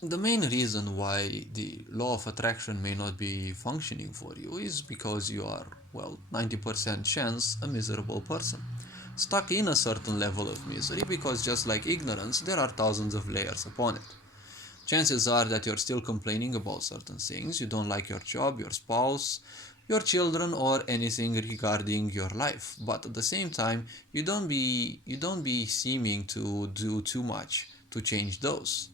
The main reason why the law of attraction may not be functioning for you is because you are, well, 90% chance a miserable person, stuck in a certain level of misery, because just like ignorance, there are thousands of layers upon it. Chances are that you're still complaining about certain things. You don't like your job, your spouse, your children, or anything regarding your life. But at the same time, you don't be seeming to do too much to change those.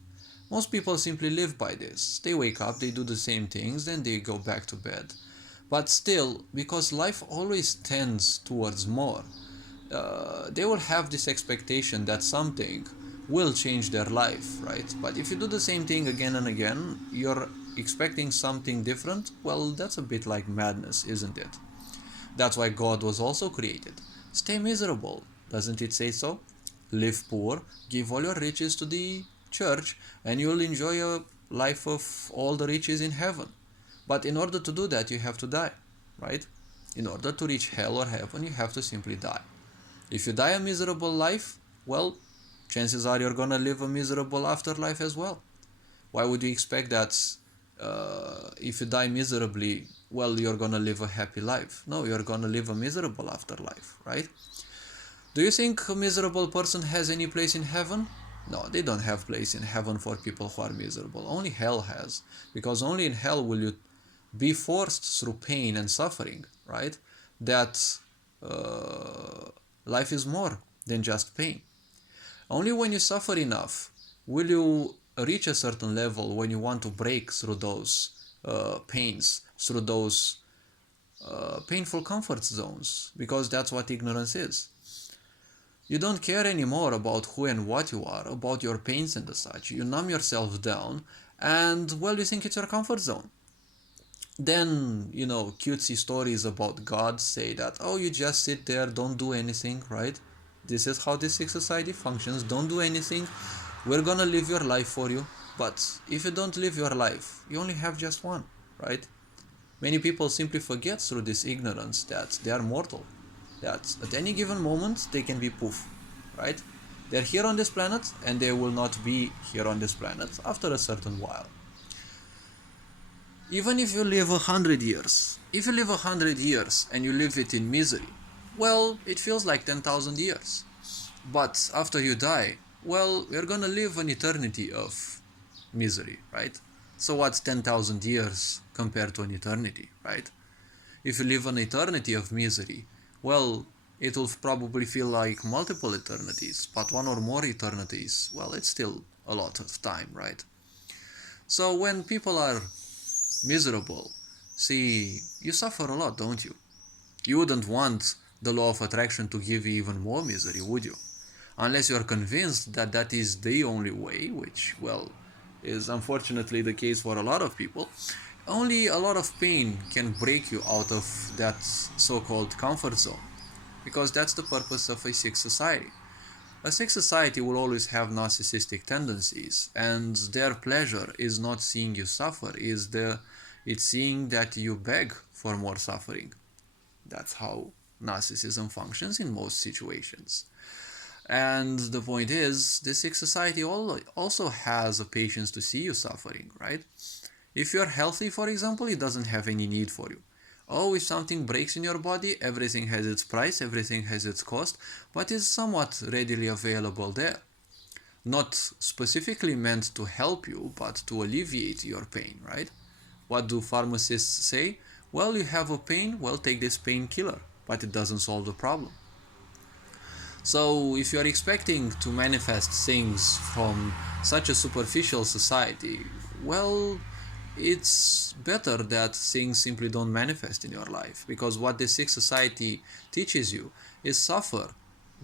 Most people simply live by this. They wake up, they do the same things, then they go back to bed. But still, because life always tends towards more, they will have this expectation that something will change their life, right? But if you do the same thing again and again, you're expecting something different. Well, that's a bit like madness, isn't it? That's why God was also created. Stay miserable, doesn't it say so? Live poor, give all your riches to the church, and you'll enjoy a life of all the riches in heaven. But in order to do that, you have to die, right? In order to reach hell or heaven, you have to simply die. If you die a miserable life, well, chances are you're gonna live a miserable afterlife as well. Why would you expect that if you die miserably, well, you're gonna live a happy life? No, you're gonna live a miserable afterlife, right? Do you think a miserable person has any place in heaven? No, they don't have place in heaven for people who are miserable. Only hell has, because only in hell will you be forced through pain and suffering, right? That uh, life is more than just pain. Only when you suffer enough will you reach a certain level when you want to break through those pains, through those painful comfort zones, because that's what ignorance is. You don't care anymore about who and what you are, about your pains and the such. You numb yourself down, and well, you think it's your comfort zone. Then, cutesy stories about God say that, oh, you just sit there, don't do anything, right? This is how this society functions. Don't do anything. We're gonna live your life for you. But if you don't live your life, you only have just one, right? Many people simply forget through this ignorance that they are mortal, that at any given moment they can be poof, right? They're here on this planet and they will not be here on this planet after a certain while. Even if you live 100 years, if you live 100 years and you live it in misery, well, it feels like 10,000 years. But after you die, well, you're gonna live an eternity of misery, right? So what's 10,000 years compared to an eternity, right? If you live an eternity of misery, well, it will probably feel like multiple eternities, but one or more eternities, well, it's still a lot of time, right? So when people are miserable, see, you suffer a lot, don't you? You wouldn't want the law of attraction to give you even more misery, would you? Unless you're convinced that that is the only way, which, well, is unfortunately the case for a lot of people. Only a lot of pain can break you out of that so-called comfort zone, because that's the purpose of a sick society. A sick society will always have narcissistic tendencies, and their pleasure is not seeing you suffer, it's seeing that you beg for more suffering. That's how narcissism functions in most situations. And the point is, this sick society also has a patience to see you suffering, right? If you're healthy, for example, it doesn't have any need for you. Oh, if something breaks in your body, everything has its price, everything has its cost, but is somewhat readily available there. Not specifically meant to help you, but to alleviate your pain, right? What do pharmacists say? Well, you have a pain, well, take this painkiller, but it doesn't solve the problem. So, if you're expecting to manifest things from such a superficial society, well, it's better that things simply don't manifest in your life, because what the sick society teaches you is suffer,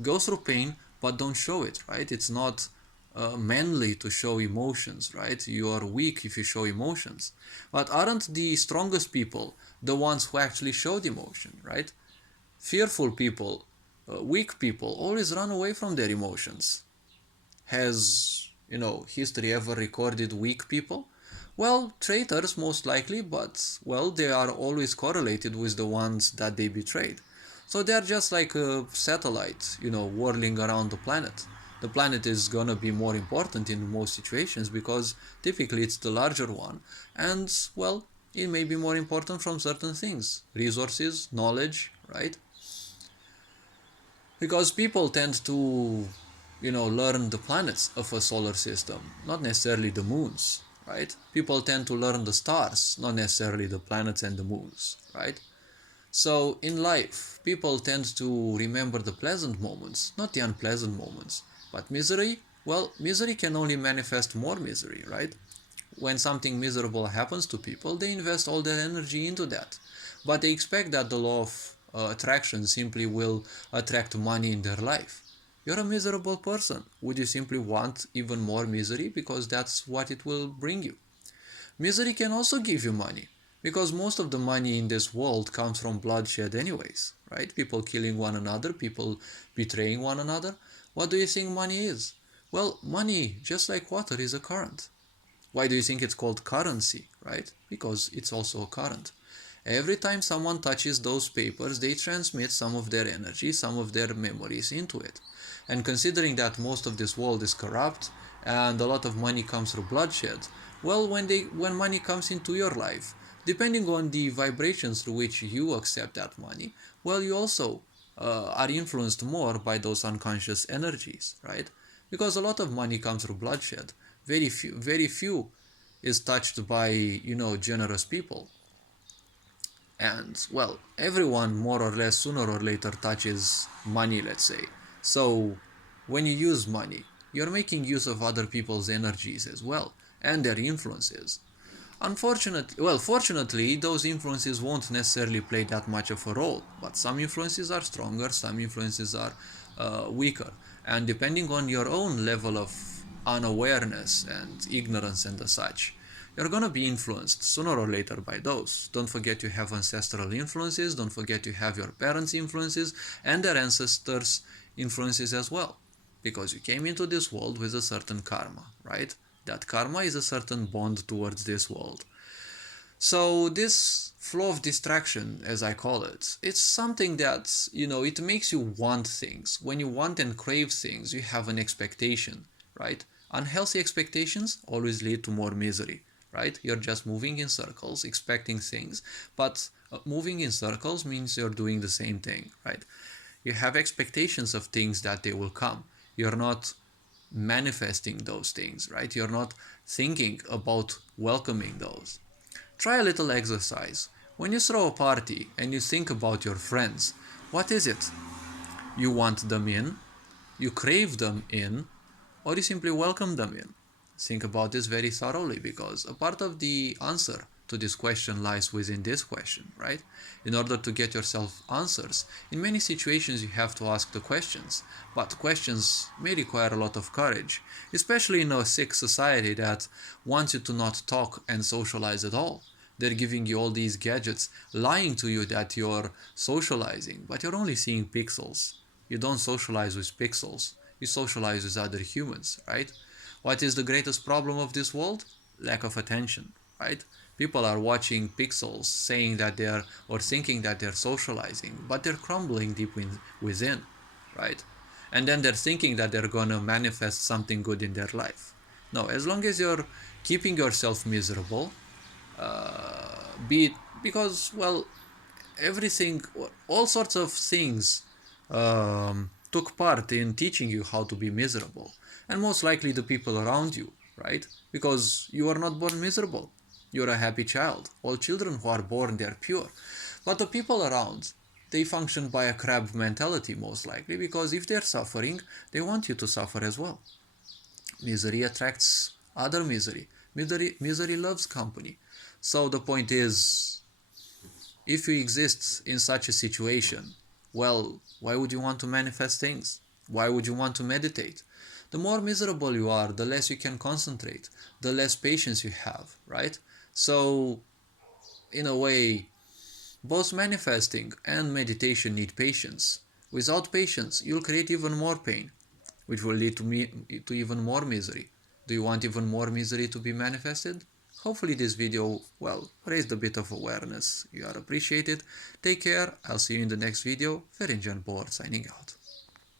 go through pain, but don't show it, right? It's not manly to show emotions, right? You are weak if you show emotions. But aren't the strongest people the ones who actually show the emotion, right? Fearful people, weak people always run away from their emotions. Has, history ever recorded weak people? Well, traitors most likely, but, well, they are always correlated with the ones that they betrayed. So they are just like a satellite, whirling around the planet. The planet is gonna be more important in most situations because typically it's the larger one, and well, it may be more important from certain things, resources, knowledge, right? Because people tend to, learn the planets of a solar system, not necessarily the moons, right? People tend to learn the stars, not necessarily the planets and the moons, right? So in life, people tend to remember the pleasant moments, not the unpleasant moments. But misery, well, misery can only manifest more misery, right? When something miserable happens to people, they invest all their energy into that. But they expect that the law of attraction simply will attract money in their life. You're a miserable person. Would you simply want even more misery? Because that's what it will bring you. Misery can also give you money, because most of the money in this world comes from bloodshed anyways, right? People killing one another, people betraying one another. What do you think money is? Well, money, just like water, is a current. Why do you think it's called currency, right? Because it's also a current. Every time someone touches those papers, they transmit some of their energy, some of their memories into it. And considering that most of this world is corrupt and a lot of money comes through bloodshed, well, when money comes into your life, depending on the vibrations through which you accept that money, well, you also are influenced more by those unconscious energies, right? Because a lot of money comes through bloodshed. Very few is touched by, generous people. And well, everyone more or less sooner or later touches money, let's say. So when you use money, you're making use of other people's energies as well and their influences. Fortunately, those influences won't necessarily play that much of a role, but some influences are stronger, some influences are weaker, and depending on your own level of unawareness and ignorance and the such, you're gonna be influenced sooner or later by those. Don't forget you have ancestral influences, don't forget you have your parents' influences and their ancestors' influences as well, because you came into this world with a certain karma, right? That karma is a certain bond towards this world. So this flow of distraction, as I call it, it's something that, it makes you want things. When you want and crave things, you have an expectation, right? Unhealthy expectations always lead to more misery, right? You're just moving in circles, expecting things, but moving in circles means you're doing the same thing, right? You have expectations of things that they will come. You're not manifesting those things, right? You're not thinking about welcoming those. Try a little exercise. When you throw a party and you think about your friends, what is it? You want them in, you crave them in, or you simply welcome them in? Think about this very thoroughly, because a part of the answer to this question lies within this question, right? In order to get yourself answers, in many situations you have to ask the questions, but questions may require a lot of courage, especially in a sick society that wants you to not talk and socialize at all. They're giving you all these gadgets, lying to you that you're socializing, but you're only seeing pixels. You don't socialize with pixels, you socialize with other humans, right? What is the greatest problem of this world? Lack of attention, right? People are watching pixels, saying that they're, or thinking that they're socializing, but they're crumbling deep within, right? And then they're thinking that they're gonna manifest something good in their life. No, as long as you're keeping yourself miserable, be it because, well, everything, all sorts of things took part in teaching you how to be miserable, and most likely the people around you, right? Because you are not born miserable, you're a happy child. All children who are born, they're pure, but the people around, they function by a crab mentality, most likely, because if they're suffering, they want you to suffer as well. Misery attracts other misery. Misery loves company. So the point is, if you exist in such a situation, well, why would you want to manifest things? Why would you want to meditate? The more miserable you are, the less you can concentrate, the less patience you have, right? So, in a way, both manifesting and meditation need patience. Without patience, you'll create even more pain, which will lead to even more misery. Do you want even more misery to be manifested? Hopefully this video, well, raised a bit of awareness. You are appreciated. Take care. I'll see you in the next video. Ferinjan Board signing out.